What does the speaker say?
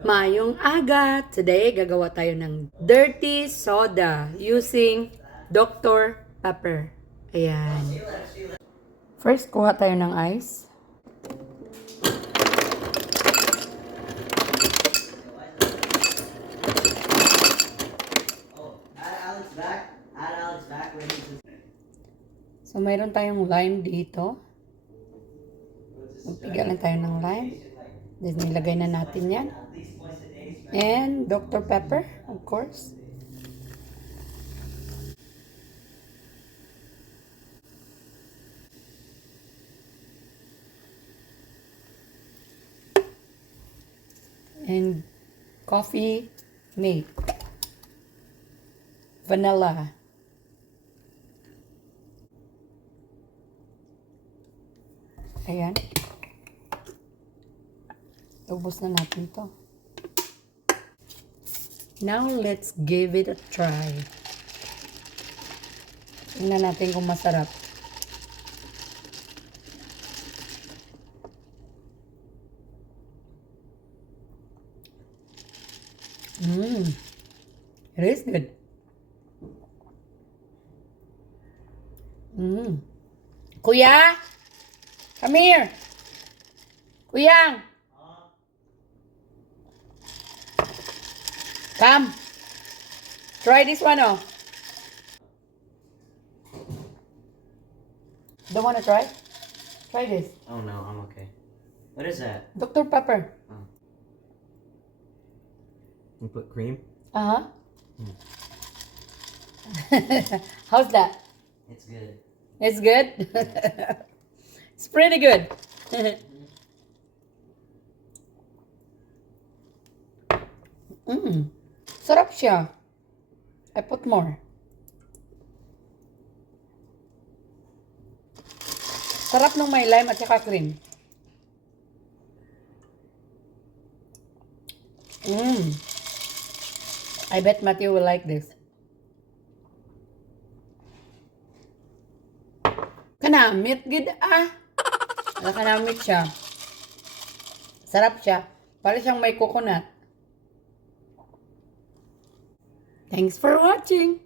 Mayong aga! Today, gagawa tayo ng dirty soda using Dr. Pepper. Ayan. First, kuha tayo ng ice. So, mayroon tayong lime dito. Magpigalan tayo ng lime. Then, nilagay na natin yan. And Dr. Pepper, of course. And coffee mate. Vanilla. Ayan. Ubos na natin to. Now, let's give it a try. Tingnan natin kung masarap. It is good. Kuya! Come here! Kuyang! Come! Try this one, oh. Don't want to try? Try this. Oh no, I'm okay. What is that? Dr. Pepper. Oh. You put cream? Uh-huh. How's that? It's good. It's good? It's pretty good. Sarap siya. I put more. Sarap nung may lime at saka cream. I bet Matthew will like this. Kanamit, gid ah. Kanamit siya. Sarap siya. Para siyang may coconut. Thanks for watching.